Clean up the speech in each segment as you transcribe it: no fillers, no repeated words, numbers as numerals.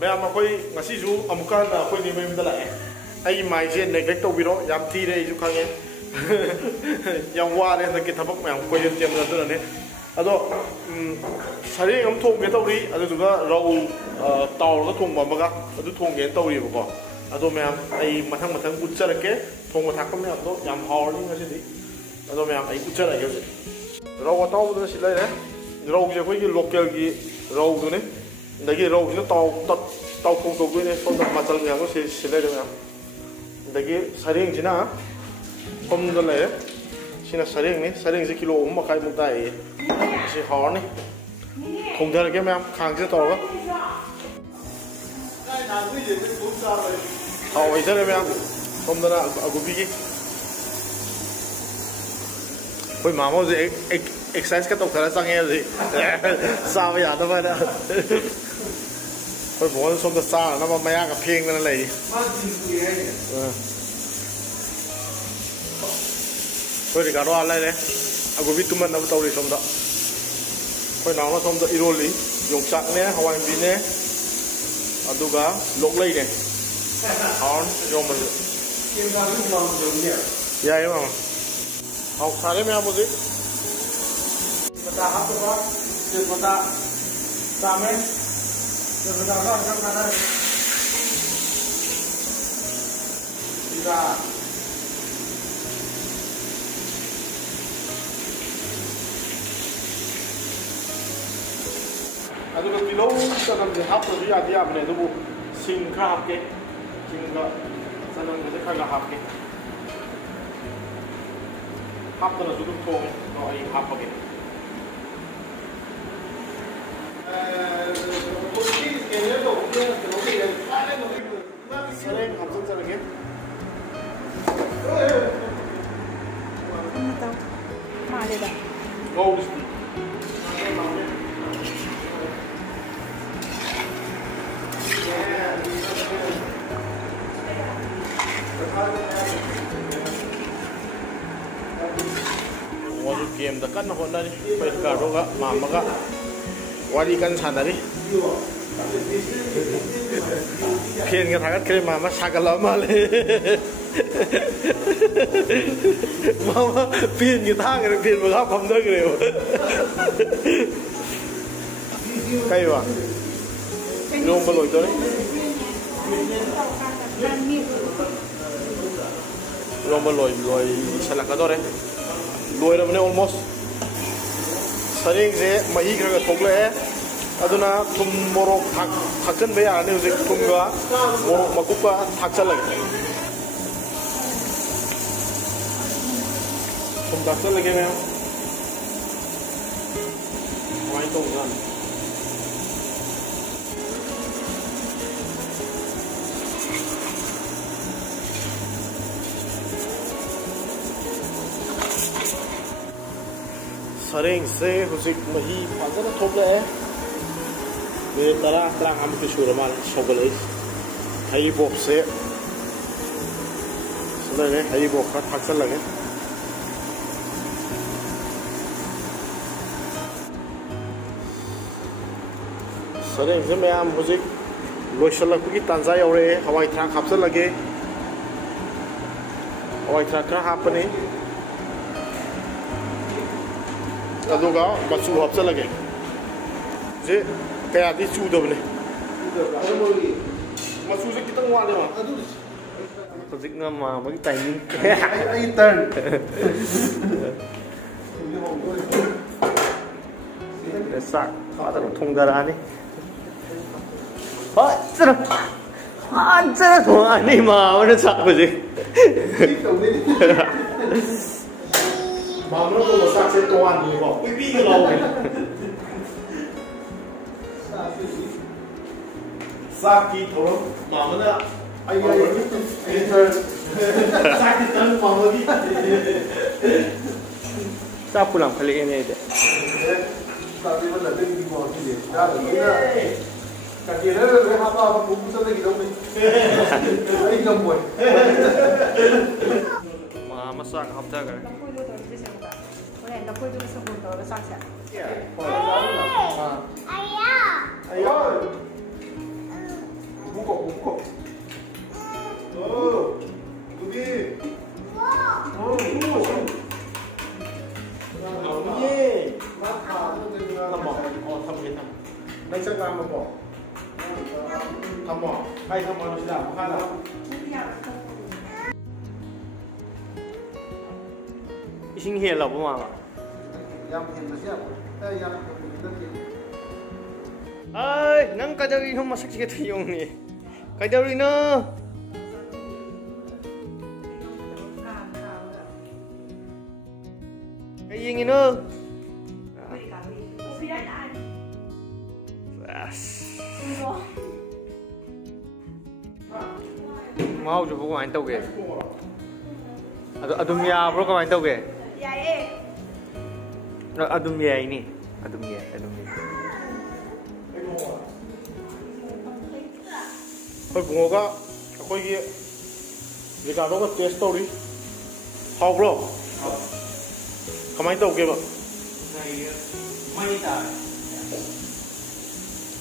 Ma'am अखोई अमुकान अखोई मयूमदा लाए आई माइसे नेग्लेक्ट तौबिरो याम थीरे आइसु खांगे याम वाले हंदकी थबक मैम कोई टेम दने अदो सरेंग अम थोंगे तौरी अदुगा रौ तावरगा थोंबा अमगा अदु थोंगे तौरीबको अदो मैम आई मथंग मथंग उच्चरके थोंबा थाक मैम दो याम हावरनी ngasiदी अदो मैम आई उच्चरके रौ तावदो सिलाइरे रौ जे कोई लोकल की रौ दुने दगी रौ सिना ताव थों तौदोने सोंदा मचल मैम से सिलाइरे मैम दगी सरेंग सिना सोमदा ले सिना सरेंग ने सरेंग से किलो 1 मखाई मुक ताई से हावरनी थोंदरके मैम खांगसे तौरगा हाव इधर मैम सोमदना अगुबी की कोई मामो से एक्सरसाइज का तो करा संगे जी साव याद बना कोई बहुत सोम सा ना मया का फेंग ना ले कोई रिकार्डो आ ले अगो भी तुम ना तौरी सोम कोई नाव सोम इरोली yongchak ने हवाई भी ने अदुगा लोकलई ने और योम याय मामा हाउ सारे में मुझे बता हाथ तो ये बता सामने ये बता का खाना इधर अदुगा किलो सनम जे हाफ तो याद याद ने तो सिंग का हाफ के सिंग का सनम जे का हाफ के हाफ तो जो तो आई हाफ के सरेंग हम चल के मालेदा गोस्टी वाली गेम द कन होनरी पे कारोगा मामगा वाली कन सानरी फेन का थागत करे मामा सागला माले मामा फेन की थाग रे फेन मगा फमदा करे कई वा लोम बलोय तो लोम बलोय लोय सलका दो रे लोय रमने ऑलमोस्ट सरेंग से मही खरगा थोकले अदुना तुम मोरोक थाकन बे आने उसे तुमगा मोरोक मकुपा थाकचा लगे तुम थाकचा लगे मैं वहीं तो जान सरेंग से हुसिक मही पाजन थोकले मेरे तरह हम तो शुरुआत शोगले हाई बॉक से सुने हाई बॉक का थाकचल लगे सरेंग से मैं आम हुसिक लोशल की तांजा यावरे हवाई ट्रक हापचल लगे हवाई ट्रक का हापने अदुगा मचू हापचल लगे जे कया दी चूदबने मचू से कितना वाले वा प्रोजेक्ट ना मां टाइमिंग आई टर्न ऐसा आदर थोंगरानी चलो थोंगानी मां चाक बजे मामलो तो साक से तो आनी हो पी के लाओ साकी थोड़ा मामला आई इंटर साकी तंग मामली साक पुलाम खले के नहीं दे साकी वाला दिन की मौत है यार काकी रे हापा आप बुक से की दो नहीं आई कम बोल मामा साक हफ्ता कर ओए ना कोई जो सब बोलता है साक से हां आया आया Ising hela po mama. Ay, nang kadawin ho masakit yung ni. Kadawin na. Kayingin na. Mau chụp của anh tao kìa. Adum ya bro của anh tao kìa. Dạ em. Adum ya ini. Adum ya. Thôi bungo ka akoi gi Ricardo ka taste story. How bro? Kamai tao kìa ba?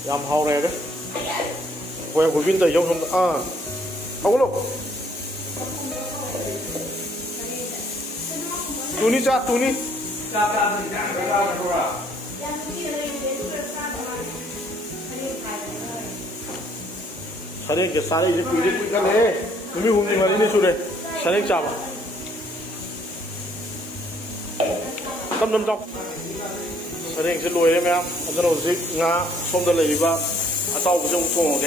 Yam how re đấy. Quay của viên tây giống không à. Không có đâu. Tuni cha tuni. Sarang cái sarang ini pilih kan eh. Kami humi mari ni sudah. Sarang siapa? Tam dok. Sarang sẽ lùi đấy mấy em. Anh nói gì ngã xong rồi lấy ba. Tao cũng không thong ok.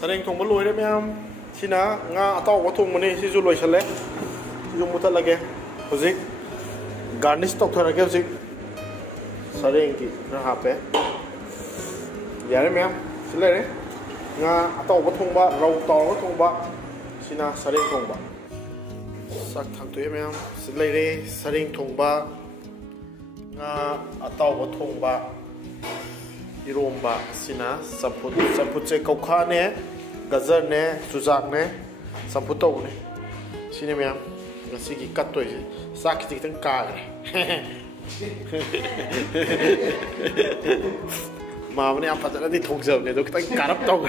Sarang thong bớt lùi đấy mấy em. Xin á ngã tao có thong mà này xin lùi sẽ lấy. Dùng một tát lagi. Hozik garnish tóc thôi là cái gì? Sarang kì nó hấp ấy. Giờ đấy mấy em. Xin lấy đấy. Nga tao có thongba rau tao có thongba sina sarang thongba sak thang tu em xin lấy đi sarang thongba nga tao có thongba eronbaga sina samput che kowba ne gajar ne chak ne samput tau ne sini em ngasi ki kat toi sak ki tang ka mà bên em phải đi thùng dầu này tôi tay cá đắp tông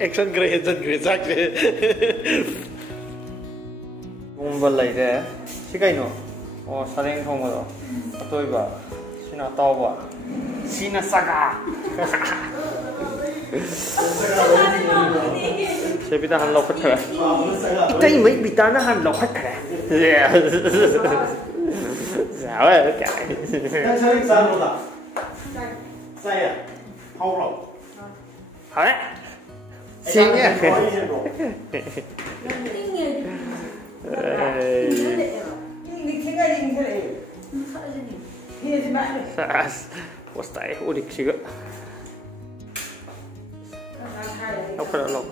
action great chắc ông vừa lấy đấy chứ cái nó sarang không rồi tôi bảo xin nào tao bảo xin nào saga sẽ bị ta hành lộc hết rồi cái mấy bị ta nó hành lộc hết rồi sao vậy cái sarang sao luôn à sai à hao rồi hả xin nhé what's that udik juga apa dah lo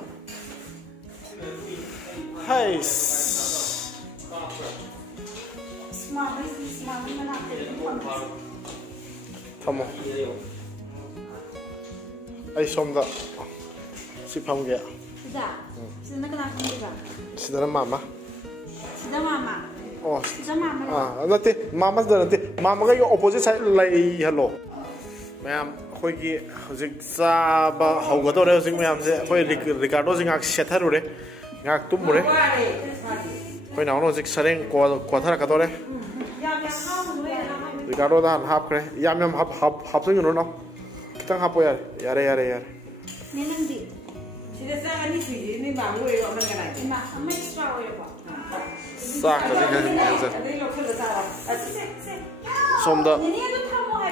hai Come on. Ai xong đó. Ship không kìa. Dạ. Xin nó cái nào không đi vào. Xin nó mama. Xin nó mama. Oh. Xin nó mama. À, nanti mama đó nanti. Mama cái opposite side lại hello. Ma'am, khôi ki hojik sa ba hau ga to re hojik ma'am se khôi Ricardo jing ak set haru re. Ngak tum re. Khôi nào nó hojik sarang kwa thara ka to re. Ricardo dah hap kre. Yam hap sing no no. Kita hap ya. Yare. Nenang di. Sila sa ani si ni ba mo yo man ganay. Ma, may extra oil pa. Sa ka jing ha jing. Ani lo khelo sa ra. Som da Nenea tu thamo hai.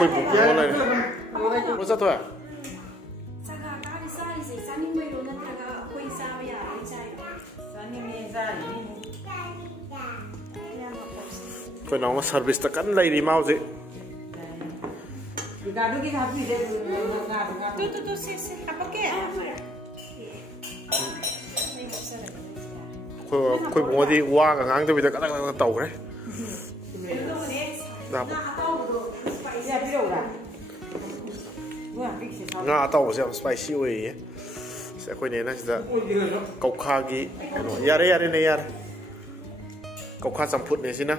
khôi bụng nó này. Có sao thôi à? Saga ka di sa ni se sani mai ro na ta ga koi sa ba ya ai chai. Sa ni mi sa ni. Khôi nó service ta cắn lay đi mau gì. Ricardo ki happy de nga. Tu se apa ke? Khôi bụng đi qua cả ngang tới bây giờ cắn đang tàu đấy. Đạp. Nga tàu sẽ spicy way. Sẽ khôi này nó sẽ kowba gi. Yare này yare. Kowba samput này xin na.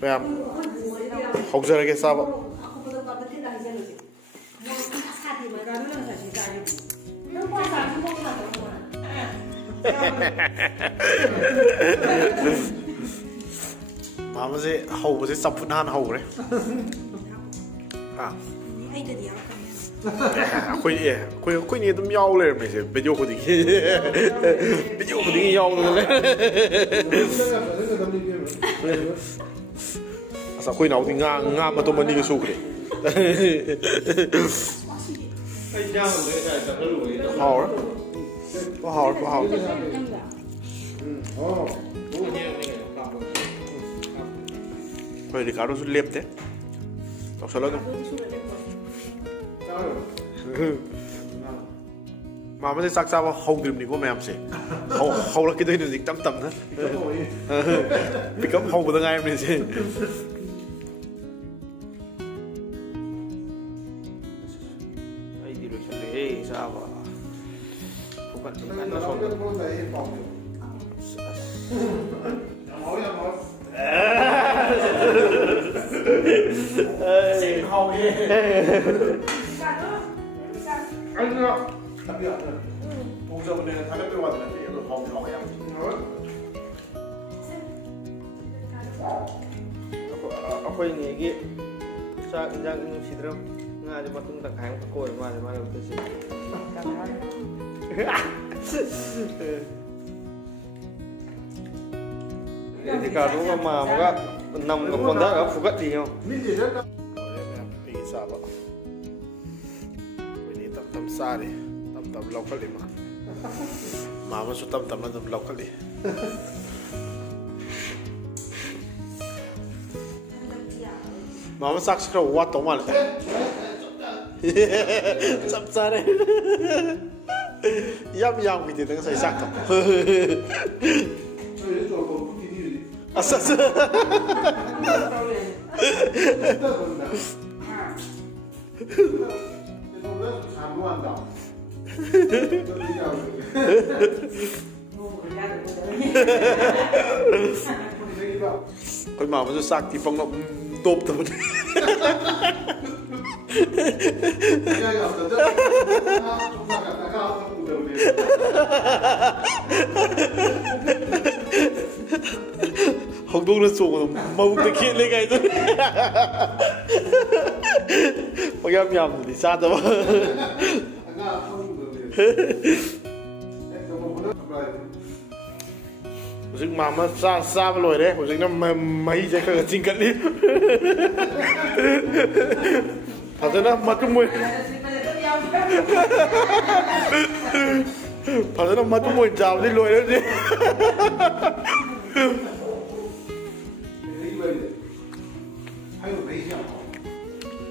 Ma'am. Học giờ cái sao vậy? Mama say how was it something han how re ha ai da dia ka khoi ni dum yaw le me se video ko ding yaw le asa khoi naw ding nga ma to mani ke su kre ai jang le sai ta lu ni hao hao Vậy thì cá nó rút liệp thế. Đọc sao lắm mà mới sắc sao không tìm đi của mẹ em gì không là cái đây là dịch tầm tầm đó bị cấm không của từng em này gì đây thì được lấy sao mà không cần nó không Xin hầu gì anh ạ bây giờ mình thấy cái quần này thì nó hầu hầu em akwai ne gi sa injang in sidram nga de matung tak hang ko ma de ma lo tsi thì cả lúc mà các nằm cái con đó ở phụ cận gì không? Bị sao vậy? Bây giờ tâm xa đi, tâm lâu cái gì mà số tâm nó tâm lâu cái gì? Mà sắc cái quá tổng mà tâm xa đấy, yam vì thế đang say sắc thôi. Asa Coi mà nó sắc thì phong nó tôm thật. Không đúng là xuống mông thực hiện lên cái thôi. Không em nhầm thì sao đâu. Dừng mà xa vào lồi đấy, dừng nó mấy giây khởi chinh cận đi. Thật ra nó mất cái mùi. Thật ra nó mất cái mùi chào đi lồi đấy gì.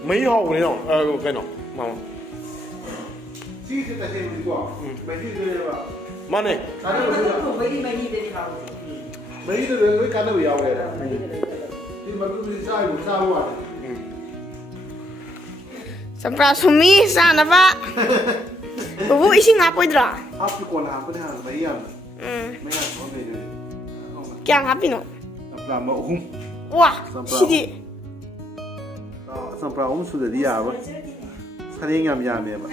Mấy hầu này nào, cái nào, mà. Mà này. Mấy đứa với cá đâu giàu này. Thì mà cứ đi sai một sao à. Sampai sumi sana pak. Bubu isi ngapain dra? Happy kon happy ha mấy em. Mấy em có về rồi. Kiang happy no. Làm mẫu hung. Wah, sidi. Sampai sudah dia apa? Sarang yam nè mà.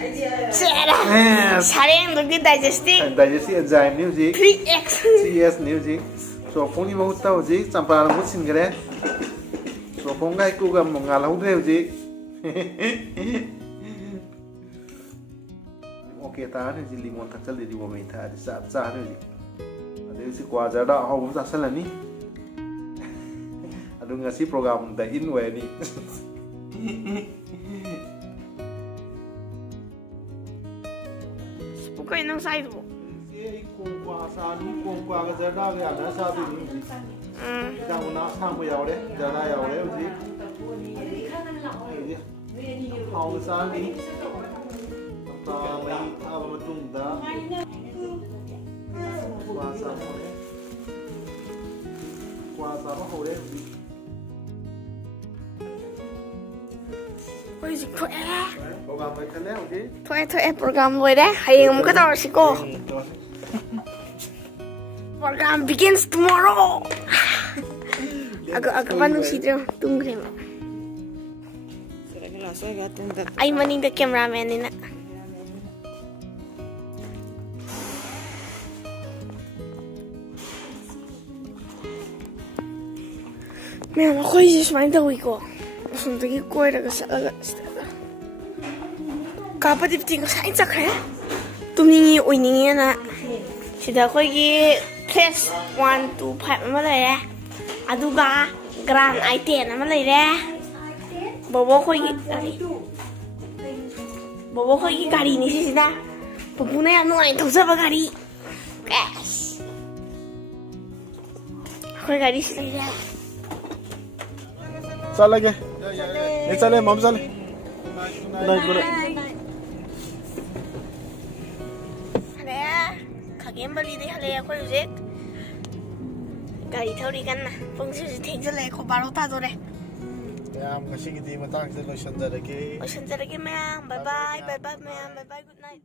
Sarang itu digesting. Digesting enzyme ni uji. 3x. 3S ni uji. So phong ni mau tahu uji. Sampai orang musim kere. So phong gai ku gam mengalau deh uji. Oke ta ni uji limon tak cel di bawah mita di saat ni uji. Ada uji kuajar dah. Hau bum tak salah ni. Ada ngasih program dah in way ni. Bukan yang saya itu. Kowba sanu kowba cái giờ đó cái anh sao thì gì? Đang nó sang bây giờ đấy, giờ này giờ đấy gì? Hậu sang đi. Ta mấy ta mà tung đó. Qua sang đấy. Qua sang hậu đấy. Ôi gì thôi à? Program mấy cái nào chứ? Thôi program rồi đấy. Hay không có tao sẽ cô. Program begins tomorrow. Agak bandung situ tunggu deh. Ay maning the cameraman ini nak. Mẹ khơi gì mà anh đâu có. Xong tới cái quay là cái sợ là cả bắt đi tìm cái sáng chắc hết. Tụi mình ui nhỉ nè. Chỉ là khơi cái class 1, 2, 5 mà lại ra. Aduga grand item mà lại ra. Bố khơi cái bố khơi cái gari này gì đó. Bố này ăn ngoài thầu sao gari. khơi gari gì ra. Chale ke? Chale, mom chale. Good night. Nanea, khagem bali đi hale khơi rồi. Gari thâu đi gan na. Phong sư thèn cho lại khổ baro ta rồi đấy. Yeah, I'm going to go to the hospital. Bye bye, good night.